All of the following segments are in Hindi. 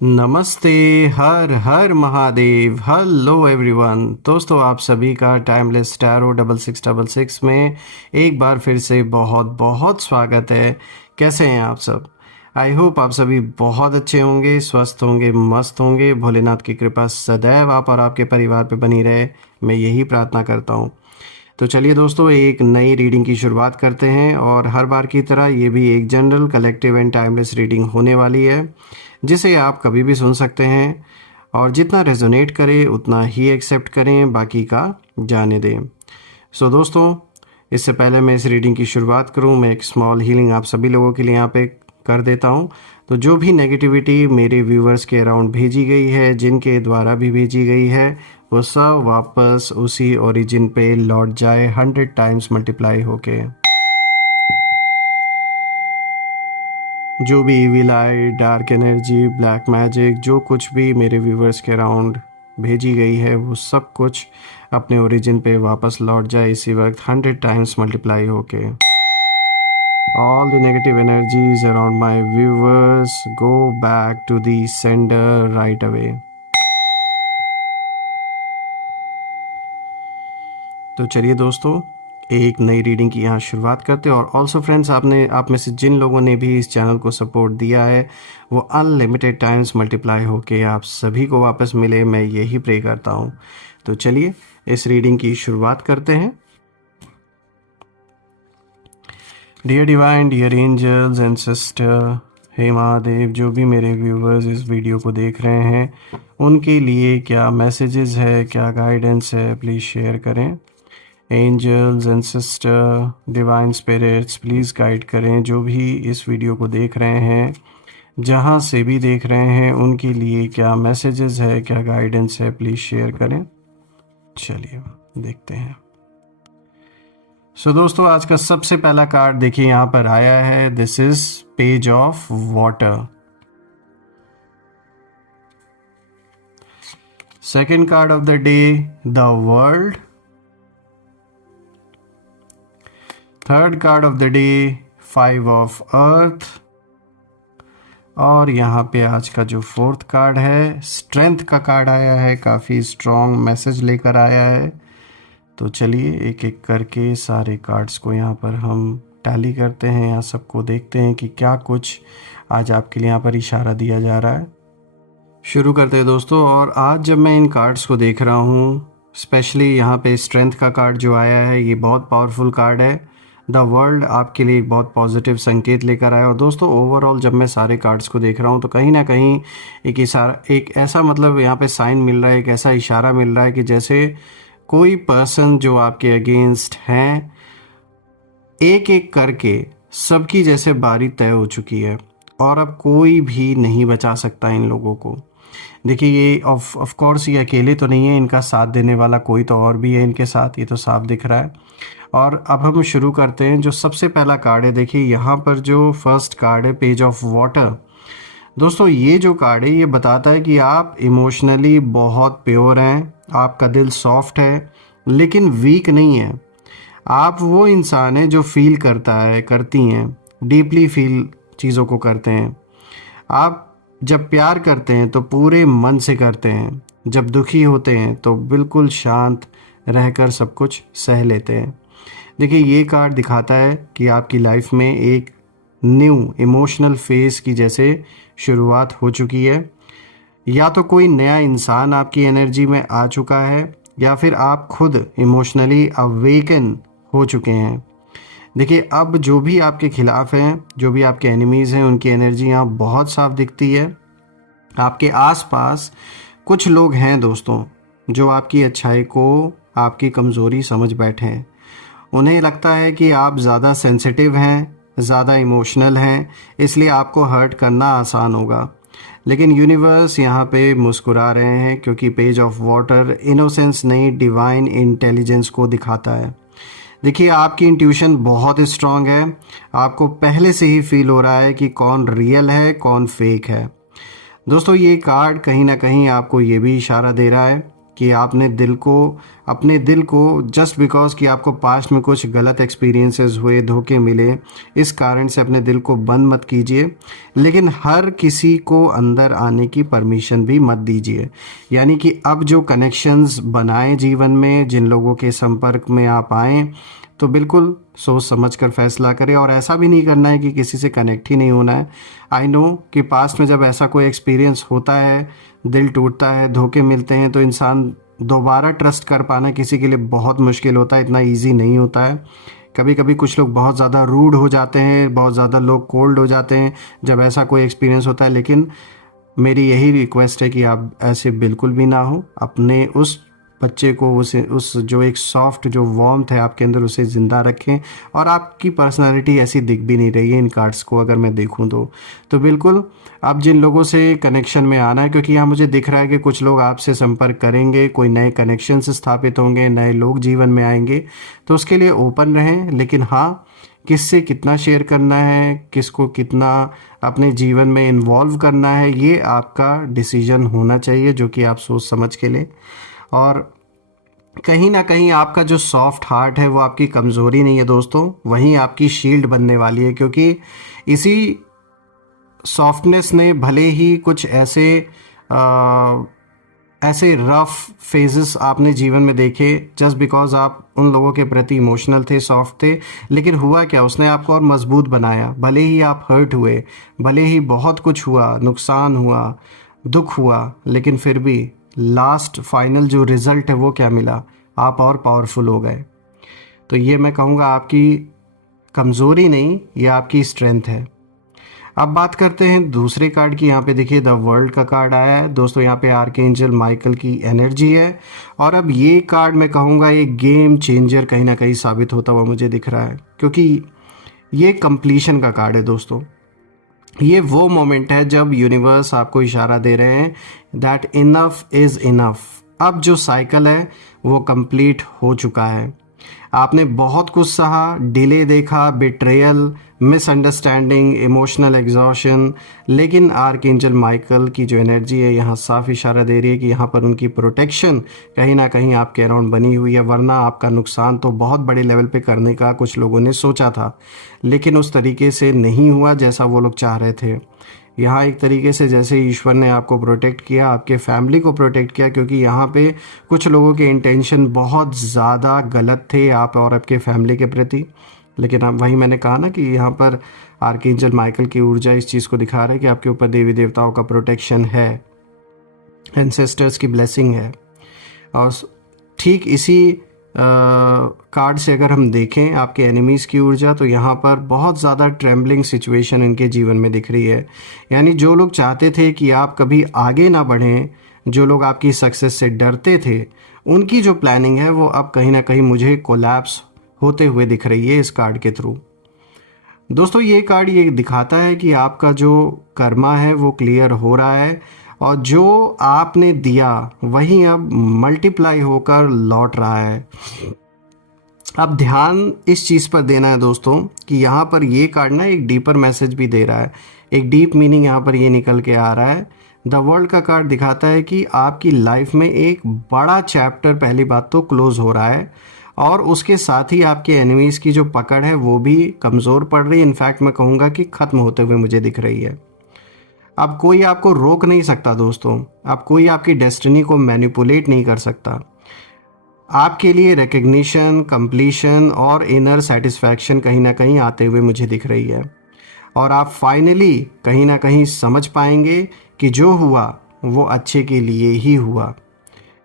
नमस्ते। हर हर महादेव। Hello everyone. दोस्तों आप सभी का टाइमलेस टैरो 6666 में एक बार फिर से बहुत बहुत स्वागत है। कैसे हैं आप सब? आई होप आप सभी बहुत अच्छे होंगे, स्वस्थ होंगे, मस्त होंगे। भोलेनाथ की कृपा सदैव आप और आपके परिवार पे बनी रहे, मैं यही प्रार्थना करता हूँ। तो चलिए दोस्तों, एक नई रीडिंग की शुरुआत करते हैं और हर बार की तरह ये भी एक general, collective and timeless reading होने वाली है, जिसे आप कभी भी सुन सकते हैं और जितना रेजोनेट करे उतना ही एक्सेप्ट करें, बाकी का जाने दें। सो दोस्तों, इससे पहले मैं इस रीडिंग की शुरुआत करूं, मैं एक स्मॉल हीलिंग आप सभी लोगों के लिए यहाँ पे कर देता हूं। तो जो भी नेगेटिविटी मेरे व्यूवर्स के अराउंड भेजी गई है, जिनके द्वारा भी भेजी गई है, वो सब वापस उसी ओरिजिन पे लौट जाए 100 टाइम्स मल्टीप्लाई होके। जो भी इविल आई, डार्क एनर्जी, ब्लैक मैजिक, जो कुछ भी मेरे व्यूवर्स के अराउंड भेजी गई है, वो सब कुछ अपने ओरिजिन पे वापस लौट जाए इसी वक्त 100 टाइम्स मल्टीप्लाई होके। All the negative energies around my viewers go back to the sender right away. तो चलिए दोस्तों, एक नई रीडिंग की यहाँ शुरुआत करते हैं। और ऑल्सो फ्रेंड्स, आप में से जिन लोगों ने भी इस चैनल को सपोर्ट दिया है, वो अनलिमिटेड टाइम्स मल्टीप्लाई होके आप सभी को वापस मिले, मैं यही प्रे करता हूँ। तो चलिए इस रीडिंग की शुरुआत करते हैं। Dear divine, dear angels and sister, हे महादेव, जो भी मेरे व्यूवर्स इस वीडियो को देख रहे हैं, उनके लिए क्या मैसेजेस है, क्या गाइडेंस है, प्लीज़ शेयर करें। Angels and sister, divine spirits, please guide करें जो भी इस वीडियो को देख रहे हैं, जहाँ से भी देख रहे हैं, उनके लिए क्या मैसेजेस है, क्या गाइडेंस है, प्लीज़ शेयर करें। चलिए देखते हैं। सो दोस्तों, आज का सबसे पहला कार्ड देखिए यहाँ पर आया है। This is page of water. Second card of the day, the world. Third card of the day, 5 of earth. और यहाँ पे आज का जो फोर्थ कार्ड है, स्ट्रेंथ का कार्ड आया है। काफ़ी स्ट्रॉन्ग मैसेज लेकर आया है। तो चलिए एक एक करके सारे कार्ड्स को यहाँ पर हम टैली करते हैं, यहाँ सबको देखते हैं कि क्या कुछ आज आपके लिए यहाँ पर इशारा दिया जा रहा है। शुरू करते हैं दोस्तों। और आज जब मैं इन कार्ड्स को देख रहा हूँ, स्पेशली यहाँ पे स्ट्रेंथ का कार्ड जो आया है, ये बहुत पावरफुल कार्ड है। द वर्ल्ड आपके लिए एक बहुत पॉजिटिव संकेत लेकर आया। और दोस्तों, ओवरऑल जब मैं सारे कार्ड्स को देख रहा हूँ, तो कहीं ना कहीं एक इशारा, एक ऐसा मतलब यहाँ पे साइन मिल रहा है, एक ऐसा इशारा मिल रहा है कि जैसे कोई पर्सन जो आपके अगेंस्ट हैं, एक एक करके सबकी जैसे बारी तय हो चुकी है और अब कोई भी नहीं बचा सकता इन लोगों को। देखिए, ये ऑफ कोर्स ये अकेले तो नहीं है, इनका साथ देने वाला कोई तो और भी है इनके साथ, ये तो साफ दिख रहा है। और अब हम शुरू करते हैं। जो सबसे पहला कार्ड है, देखिए यहाँ पर जो फर्स्ट कार्ड है, पेज ऑफ वाटर। दोस्तों, ये जो कार्ड है, ये बताता है कि आप इमोशनली बहुत प्योर हैं, आपका दिल सॉफ्ट है लेकिन वीक नहीं है। आप वो इंसान हैं जो फील करता है, करती हैं, डीपली फील चीज़ों को करते हैं। आप जब प्यार करते हैं तो पूरे मन से करते हैं, जब दुखी होते हैं तो बिल्कुल शांत रहकर सब कुछ सह लेते हैं। देखिए, ये कार्ड दिखाता है कि आपकी लाइफ में एक न्यू इमोशनल फेज़ की जैसे शुरुआत हो चुकी है। या तो कोई नया इंसान आपकी एनर्जी में आ चुका है, या फिर आप खुद इमोशनली अवेकन हो चुके हैं। देखिए, अब जो भी आपके खिलाफ हैं, जो भी आपके एनिमीज़ हैं, उनकी एनर्जी यहाँ बहुत साफ दिखती है। आपके आसपास कुछ लोग हैं दोस्तों, जो आपकी अच्छाई को आपकी कमज़ोरी समझ बैठे हैं। उन्हें लगता है कि आप ज़्यादा सेंसिटिव हैं, ज़्यादा इमोशनल हैं, इसलिए आपको हर्ट करना आसान होगा। लेकिन यूनिवर्स यहाँ पे मुस्कुरा रहे हैं, क्योंकि पेज ऑफ वाटर इनोसेंस नहीं, डिवाइन इंटेलिजेंस को दिखाता है। देखिए, आपकी इंट्यूशन बहुत स्ट्रांग है। आपको पहले से ही फील हो रहा है कि कौन रियल है, कौन फेक है। दोस्तों, ये कार्ड कहीं ना कहीं आपको ये भी इशारा दे रहा है कि आपने अपने दिल को जस्ट बिकॉज कि आपको पास्ट में कुछ गलत एक्सपीरियंसेस हुए, धोखे मिले, इस कारण से अपने दिल को बंद मत कीजिए, लेकिन हर किसी को अंदर आने की परमिशन भी मत दीजिए। यानी कि अब जो कनेक्शंस बनाएं जीवन में, जिन लोगों के संपर्क में आप आएँ, तो बिल्कुल सोच समझ कर फैसला करें। और ऐसा भी नहीं करना है कि किसी से कनेक्ट ही नहीं होना है। आई नो कि पास्ट में जब ऐसा कोई एक्सपीरियंस होता है, दिल टूटता है, धोखे मिलते हैं, तो इंसान दोबारा ट्रस्ट कर पाना किसी के लिए बहुत मुश्किल होता है, इतना इजी नहीं होता है। कभी कभी कुछ लोग बहुत ज़्यादा रूड हो जाते हैं, बहुत ज़्यादा लोग कोल्ड हो जाते हैं जब ऐसा कोई एक्सपीरियंस होता है, लेकिन मेरी यही रिक्वेस्ट है कि आप ऐसे बिल्कुल भी ना हो। अपने उस बच्चे को, उस जो एक सॉफ्ट जो वार्मथ है आपके अंदर, उसे ज़िंदा रखें। और आपकी पर्सनालिटी ऐसी दिख भी नहीं रही है इन कार्ड्स को अगर मैं देखूं तो बिल्कुल आप जिन लोगों से कनेक्शन में आना है, क्योंकि यहाँ मुझे दिख रहा है कि कुछ लोग आपसे संपर्क करेंगे, कोई नए कनेक्शंस स्थापित होंगे, नए लोग जीवन में आएंगे, तो उसके लिए ओपन रहें। लेकिन हाँ, किससे कितना शेयर करना है, किसको कितना अपने जीवन में इन्वॉल्व करना है, ये आपका डिसीजन होना चाहिए, जो कि आप सोच समझ के लें। और कहीं ना कहीं आपका जो सॉफ्ट हार्ट है वो आपकी कमज़ोरी नहीं है दोस्तों, वहीं आपकी शील्ड बनने वाली है। क्योंकि इसी सॉफ्टनेस ने भले ही कुछ ऐसे रफ फेजेस आपने जीवन में देखे, जस्ट बिकॉज आप उन लोगों के प्रति इमोशनल थे, सॉफ्ट थे, लेकिन हुआ क्या, उसने आपको और मजबूत बनाया। भले ही आप हर्ट हुए, भले ही बहुत कुछ हुआ, नुकसान हुआ, दुख हुआ, लेकिन फिर भी लास्ट फाइनल जो रिज़ल्ट है वो क्या मिला, आप और पावरफुल हो गए। तो ये मैं कहूँगा आपकी कमज़ोरी नहीं, ये आपकी स्ट्रेंथ है। अब बात करते हैं दूसरे कार्ड की। यहाँ पे देखिए द वर्ल्ड का कार्ड आया है दोस्तों। यहाँ पे आर्कएंजल माइकल की एनर्जी है। और अब ये कार्ड मैं कहूँगा एक गेम चेंजर कहीं ना कहीं साबित होता हुआ मुझे दिख रहा है, क्योंकि ये कंप्लीशन का कार्ड है दोस्तों। ये वो मोमेंट है जब यूनिवर्स आपको इशारा दे रहे हैं दैट इनफ इज़ इनफ। अब जो साइकिल है वो कंप्लीट हो चुका है। आपने बहुत कुछ सहा, डिले देखा, बिट्रेयल, मिसअंडरस्टैंडिंग, इमोशनल एग्जॉशन, लेकिन आर्कएंजल माइकल की जो एनर्जी है यहाँ साफ इशारा दे रही है कि यहाँ पर उनकी प्रोटेक्शन कहीं ना कहीं आपके अराउंड बनी हुई है। वरना आपका नुकसान तो बहुत बड़े लेवल पे करने का कुछ लोगों ने सोचा था, लेकिन उस तरीके से नहीं हुआ जैसा वो लोग चाह रहे थे। यहाँ एक तरीके से जैसे ईश्वर ने आपको प्रोटेक्ट किया, आपके फैमिली को प्रोटेक्ट किया, क्योंकि यहाँ पे कुछ लोगों के इंटेंशन बहुत ज़्यादा गलत थे आप और आपके फैमिली के प्रति। लेकिन अब वही मैंने कहा ना कि यहाँ पर आर्कएंजल माइकल की ऊर्जा इस चीज़ को दिखा रहा है कि आपके ऊपर देवी देवताओं का प्रोटेक्शन है, एंसेस्टर्स की ब्लेसिंग है। और ठीक इसी कार्ड से अगर हम देखें आपके एनिमीज़ की ऊर्जा, तो यहाँ पर बहुत ज़्यादा ट्रेम्बलिंग सिचुएशन इनके जीवन में दिख रही है। यानी जो लोग चाहते थे कि आप कभी आगे ना बढ़ें, जो लोग आपकी सक्सेस से डरते थे, उनकी जो प्लानिंग है वो अब कहीं ना कहीं मुझे कोलैप्स होते हुए दिख रही है इस कार्ड के थ्रू। दोस्तों ये कार्ड ये दिखाता है कि आपका जो कर्मा है वो क्लियर हो रहा है, और जो आपने दिया वही अब मल्टीप्लाई होकर लौट रहा है। अब ध्यान इस चीज़ पर देना है दोस्तों कि यहाँ पर ये कार्ड ना एक डीपर मैसेज भी दे रहा है, एक डीप मीनिंग यहाँ पर ये निकल के आ रहा है। द वर्ल्ड का कार्ड दिखाता है कि आपकी लाइफ में एक बड़ा चैप्टर पहली बात तो क्लोज हो रहा है, और उसके साथ ही आपके एनिमीज़ की जो पकड़ है वो भी कमज़ोर पड़ रही है। इनफैक्ट मैं कहूँगा कि ख़त्म होते हुए मुझे दिख रही है। अब कोई आपको रोक नहीं सकता दोस्तों, अब कोई आपकी डेस्टिनी को मैनिपुलेट नहीं कर सकता। आपके लिए रिकग्निशन, कंप्लीशन और इनर सेटिस्फैक्शन कहीं ना कहीं आते हुए मुझे दिख रही है। और आप फाइनली कहीं ना कहीं समझ पाएंगे कि जो हुआ वो अच्छे के लिए ही हुआ।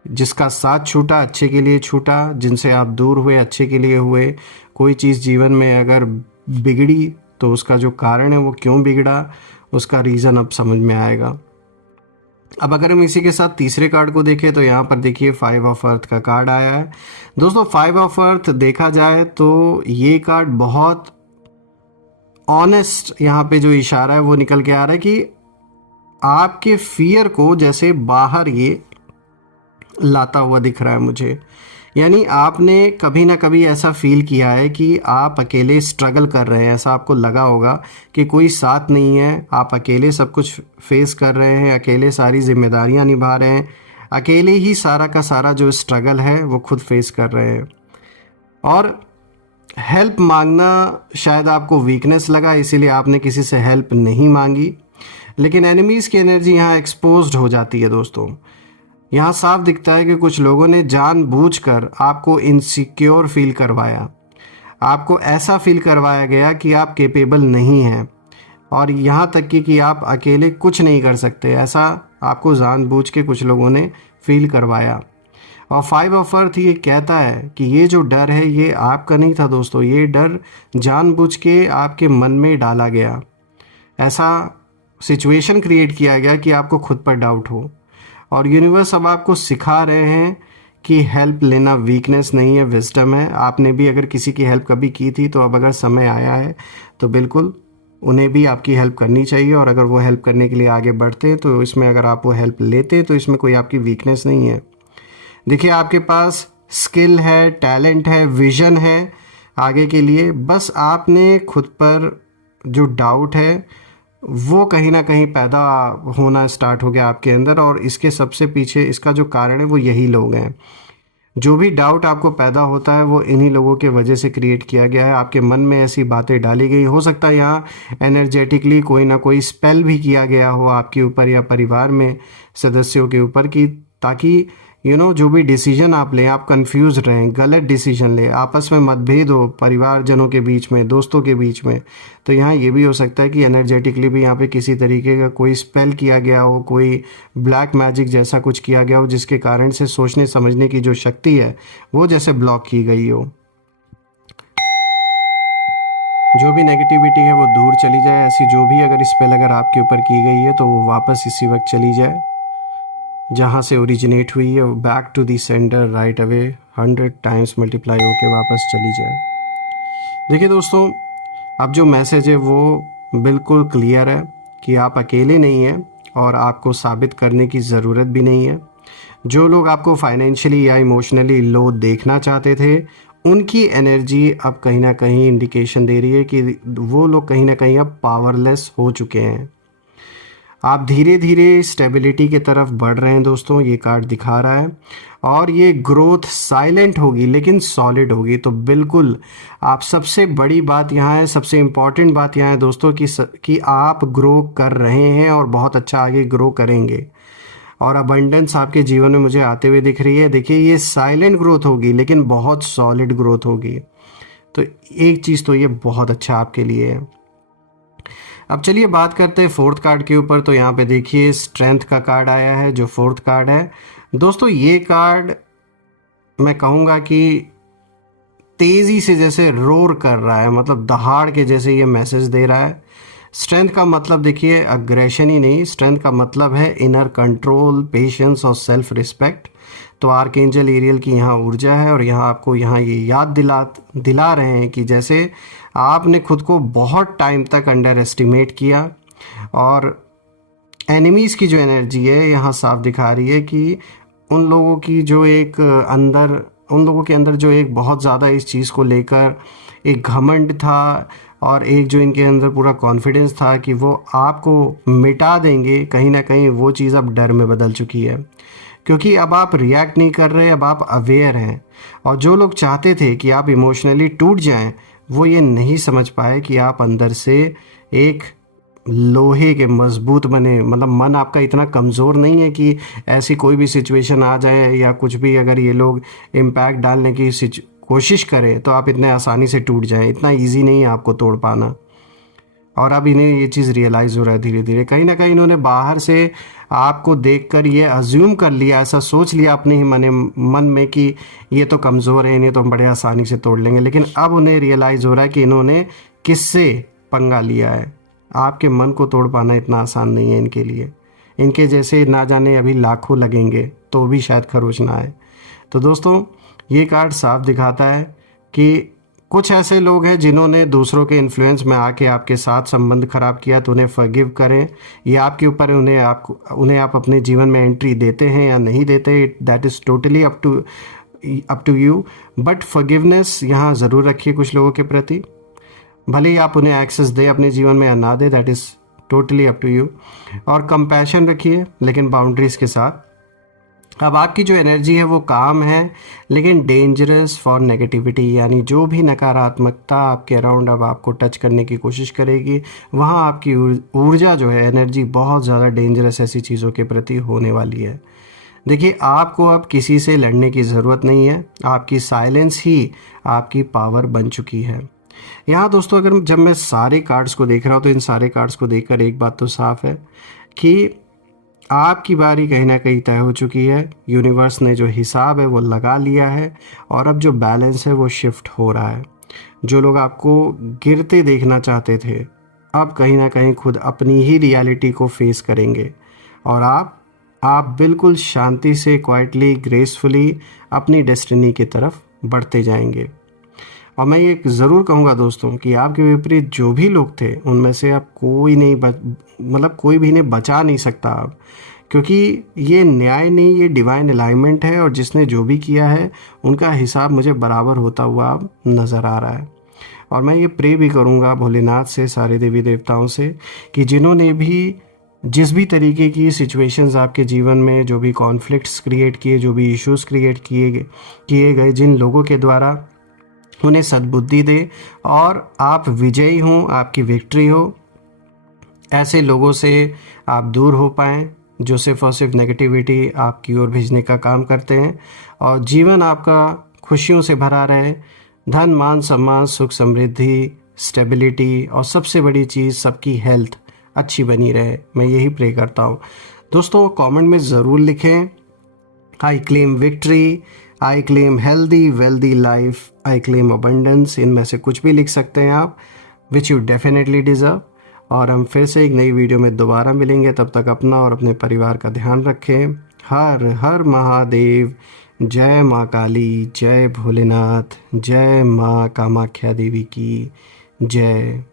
जिसका साथ छूटा अच्छे के लिए छूटा, जिनसे आप दूर हुए अच्छे के लिए हुए। कोई चीज़ जीवन में अगर बिगड़ी तो उसका जो कारण है वो क्यों बिगड़ा, उसका रीज़न अब समझ में आएगा। अब अगर हम इसी के साथ तीसरे कार्ड को देखें तो यहाँ पर देखिए 5 ऑफ अर्थ का कार्ड आया है दोस्तों। 5 ऑफ अर्थ देखा जाए तो ये कार्ड बहुत ऑनेस्ट यहाँ पे जो इशारा है वो निकल के आ रहा है कि आपके फियर को जैसे बाहर ये लाता हुआ दिख रहा है मुझे। यानी आपने कभी ना कभी ऐसा फील किया है कि आप अकेले स्ट्रगल कर रहे हैं, ऐसा आपको लगा होगा कि कोई साथ नहीं है, आप अकेले सब कुछ फेस कर रहे हैं, अकेले सारी जिम्मेदारियां निभा रहे हैं, अकेले ही सारा का सारा जो स्ट्रगल है वो खुद फेस कर रहे हैं। और हेल्प मांगना शायद आपको वीकनेस लगा, इसीलिए आपने किसी से हेल्प नहीं मांगी, लेकिन एनिमीज़ की एनर्जी यहाँ एक्सपोज्ड हो जाती है दोस्तों। यहाँ साफ दिखता है कि कुछ लोगों ने जानबूझकर आपको इनसिक्योर फील करवाया, आपको ऐसा फील करवाया गया कि आप कैपेबल नहीं हैं और यहाँ तक कि आप अकेले कुछ नहीं कर सकते, ऐसा आपको जानबूझ के कुछ लोगों ने फील करवाया। और 5 ऑफ अर्थ ये कहता है कि ये जो डर है ये आपका नहीं था दोस्तों, ये डर जानबूझ के आपके मन में डाला गया, ऐसा सिचुएशन क्रिएट किया गया कि आपको खुद पर डाउट हो। और यूनिवर्स अब आपको सिखा रहे हैं कि हेल्प लेना वीकनेस नहीं है, विजडम है। आपने भी अगर किसी की हेल्प कभी की थी तो अब अगर समय आया है तो बिल्कुल उन्हें भी आपकी हेल्प करनी चाहिए। और अगर वो हेल्प करने के लिए आगे बढ़ते हैं तो इसमें अगर आप वो हेल्प लेते हैं तो इसमें कोई आपकी वीकनेस नहीं है। देखिए आपके पास स्किल है, टैलेंट है, विजन है आगे के लिए, बस आपने खुद पर जो डाउट है वो कहीं ना कहीं पैदा होना स्टार्ट हो गया आपके अंदर। और इसके सबसे पीछे इसका जो कारण है वो यही लोग हैं। जो भी डाउट आपको पैदा होता है वो इन्हीं लोगों के वजह से क्रिएट किया गया है। आपके मन में ऐसी बातें डाली गई, हो सकता है यहाँ एनर्जेटिकली कोई ना कोई स्पेल भी किया गया हो आपके ऊपर या परिवार में सदस्यों के ऊपर, कि ताकि जो भी डिसीजन आप लें आप कंफ्यूज रहें, गलत डिसीजन लें, आपस में मतभेद हो परिवारजनों के बीच में, दोस्तों के बीच में। तो यहाँ ये भी हो सकता है कि एनर्जेटिकली भी यहाँ पे किसी तरीके का कोई स्पेल किया गया हो, कोई ब्लैक मैजिक जैसा कुछ किया गया हो, जिसके कारण से सोचने समझने की जो शक्ति है वो जैसे ब्लॉक की गई हो। जो भी नेगेटिविटी है वो दूर चली जाए, ऐसी जो भी अगर स्पेल अगर आपके ऊपर की गई है तो वो वापस इसी वक्त चली जाए जहाँ से ओरिजिनेट हुई है, back to the centre right away 100 times multiply होके वापस चली जाए। देखिए दोस्तों, अब जो मैसेज है वो बिल्कुल क्लियर है कि आप अकेले नहीं हैं और आपको साबित करने की ज़रूरत भी नहीं है। जो लोग आपको फाइनेंशियली या इमोशनली लो देखना चाहते थे उनकी एनर्जी अब कहीं ना कहीं इंडिकेशन दे रही है कि वो लोग कहीं ना कहीं अब पावरलेस हो चुके हैं। आप धीरे धीरे स्टेबिलिटी की तरफ बढ़ रहे हैं दोस्तों, ये कार्ड दिखा रहा है। और ये ग्रोथ साइलेंट होगी लेकिन सॉलिड होगी। तो बिल्कुल आप, सबसे बड़ी बात यहाँ है, सबसे इम्पॉर्टेंट बात यहाँ है दोस्तों कि आप ग्रो कर रहे हैं और बहुत अच्छा आगे ग्रो करेंगे। और अबंडेंस आपके जीवन में मुझे आते हुए दिख रही है। देखिए ये साइलेंट ग्रोथ होगी लेकिन बहुत सॉलिड ग्रोथ होगी। तो एक चीज़ तो ये बहुत अच्छा आपके लिए है। अब चलिए बात करते हैं 4th कार्ड के ऊपर। तो यहाँ पे देखिए स्ट्रेंथ का कार्ड आया है जो 4th कार्ड है दोस्तों। ये कार्ड मैं कहूँगा कि तेज़ी से जैसे रोर कर रहा है, मतलब दहाड़ के जैसे ये मैसेज दे रहा है। स्ट्रेंथ का मतलब देखिए अग्रेशन ही नहीं, स्ट्रेंथ का मतलब है इनर कंट्रोल, पेशेंस और सेल्फ रिस्पेक्ट। तो आर्कएंजल एरियल की यहाँ ऊर्जा है और यहाँ आपको यहाँ ये याद दिला रहे हैं कि जैसे आपने खुद को बहुत टाइम तक अंडर एस्टिमेट किया और एनिमीज़ की जो एनर्जी है यहाँ साफ दिखा रही है कि उन लोगों के अंदर जो एक बहुत ज़्यादा इस चीज़ को लेकर एक घमंड था और एक जो इनके अंदर पूरा कॉन्फिडेंस था कि वो आपको मिटा देंगे, कहीं ना कहीं वो चीज़ अब डर में बदल चुकी है। क्योंकि अब आप रिएक्ट नहीं कर रहे, अब आप अवेयर हैं। और जो लोग चाहते थे कि आप इमोशनली टूट जाएं, वो ये नहीं समझ पाए कि आप अंदर से एक लोहे के मजबूत बने, मतलब मन आपका इतना कमज़ोर नहीं है कि ऐसी कोई भी सिचुएशन आ जाए या कुछ भी अगर ये लोग इम्पैक्ट डालने की कोशिश करें तो आप इतने आसानी से टूट जाएं। इतना इजी नहीं है आपको तोड़ पाना। और अब इन्हें ये चीज़ रियलाइज़ हो रहा है धीरे धीरे। कहीं ना कहीं इन्होंने बाहर से आपको देखकर ये अज्यूम कर लिया, ऐसा सोच लिया अपने ही मन में कि ये तो कमज़ोर है, इन्हें तो हम बड़े आसानी से तोड़ लेंगे। लेकिन अब उन्हें रियलाइज़ हो रहा है कि इन्होंने किससे पंगा लिया है। आपके मन को तोड़ पाना इतना आसान नहीं है इनके लिए। इनके जैसे ना जाने अभी लाखों लगेंगे तो भी शायद खरोच ना आए। तो दोस्तों ये कार्ड साफ दिखाता है कि कुछ ऐसे लोग हैं जिन्होंने दूसरों के इन्फ्लुएंस में आके आपके साथ संबंध खराब किया, तो उन्हें फॉरगिव करें। ये आपके ऊपर है, उन्हें आप अपने जीवन में एंट्री देते हैं या नहीं देते, that is totally up to you. But forgiveness यहाँ ज़रूर रखिए कुछ लोगों के प्रति, भले ही आप उन्हें एक्सेस दें अपने जीवन में या ना दें, that is totally up to you. और कंपैशन रखिए लेकिन बाउंड्रीज़ के साथ। अब आपकी जो एनर्जी है वो काम है, लेकिन डेंजरस फॉर नेगेटिविटी, यानी जो भी नकारात्मकता आपके अराउंड अब आपको टच करने की कोशिश करेगी, वहाँ आपकी ऊर्जा जो है, एनर्जी बहुत ज़्यादा डेंजरस ऐसी चीज़ों के प्रति होने वाली है। देखिए, आपको अब किसी से लड़ने की ज़रूरत नहीं है, आपकी साइलेंस ही आपकी पावर बन चुकी है। यहाँ दोस्तों, अगर जब मैं सारे कार्ड्स को देख रहा हूँ तो इन सारे कार्ड्स को देखकर एक बात तो साफ है कि आपकी बारी कहीं ना कहीं तय हो चुकी है। यूनिवर्स ने जो हिसाब है वो लगा लिया है, और अब जो बैलेंस है वो शिफ्ट हो रहा है। जो लोग आपको गिरते देखना चाहते थे, अब कहीं ना कहीं खुद अपनी ही रियलिटी को फेस करेंगे, और आप बिल्कुल शांति से, क्वाइटली, ग्रेसफुली अपनी डेस्टिनी की तरफ बढ़ते जाएंगे। और मैं ये ज़रूर कहूँगा दोस्तों कि आपके विपरीत जो भी लोग थे, उनमें से अब कोई नहीं मतलब कोई भी इन्हें बचा नहीं सकता अब, क्योंकि ये न्याय नहीं, ये डिवाइन अलाइनमेंट है, और जिसने जो भी किया है उनका हिसाब मुझे बराबर होता हुआ अब नज़र आ रहा है। और मैं ये प्रे भी करूँगा भोलेनाथ से, सारे देवी देवताओं से, कि जिन्होंने भी जिस भी तरीके की सिचुएशंस आपके जीवन में, जो भी कॉन्फ्लिक्ट्स क्रिएट किए, जो भी इश्यूज़ क्रिएट किए गए, जिन लोगों के द्वारा, उन्हें सद्बुद्धि दे और आप विजयी हों, आपकी विक्ट्री हो। ऐसे लोगों से आप दूर हो पाएँ जो सिर्फ और सिर्फ नेगेटिविटी आपकी ओर भेजने का काम करते हैं, और जीवन आपका खुशियों से भरा रहे। धन, मान, सम्मान, सुख, समृद्धि, स्टेबिलिटी, और सबसे बड़ी चीज़ सबकी हेल्थ अच्छी बनी रहे। मैं यही प्रे करता हूँ। दोस्तों, कमेंट में ज़रूर लिखें, I claim victory, I claim healthy wealthy life, I claim abundance. इनमें से कुछ भी लिख सकते हैं आप, विच यू डेफिनेटली डिज़र्व। और हम फिर से एक नई वीडियो में दोबारा मिलेंगे। तब तक अपना और अपने परिवार का ध्यान रखें। हर हर महादेव। जय माँ काली, जय भोलेनाथ, जय माँ कामाख्या देवी की जय।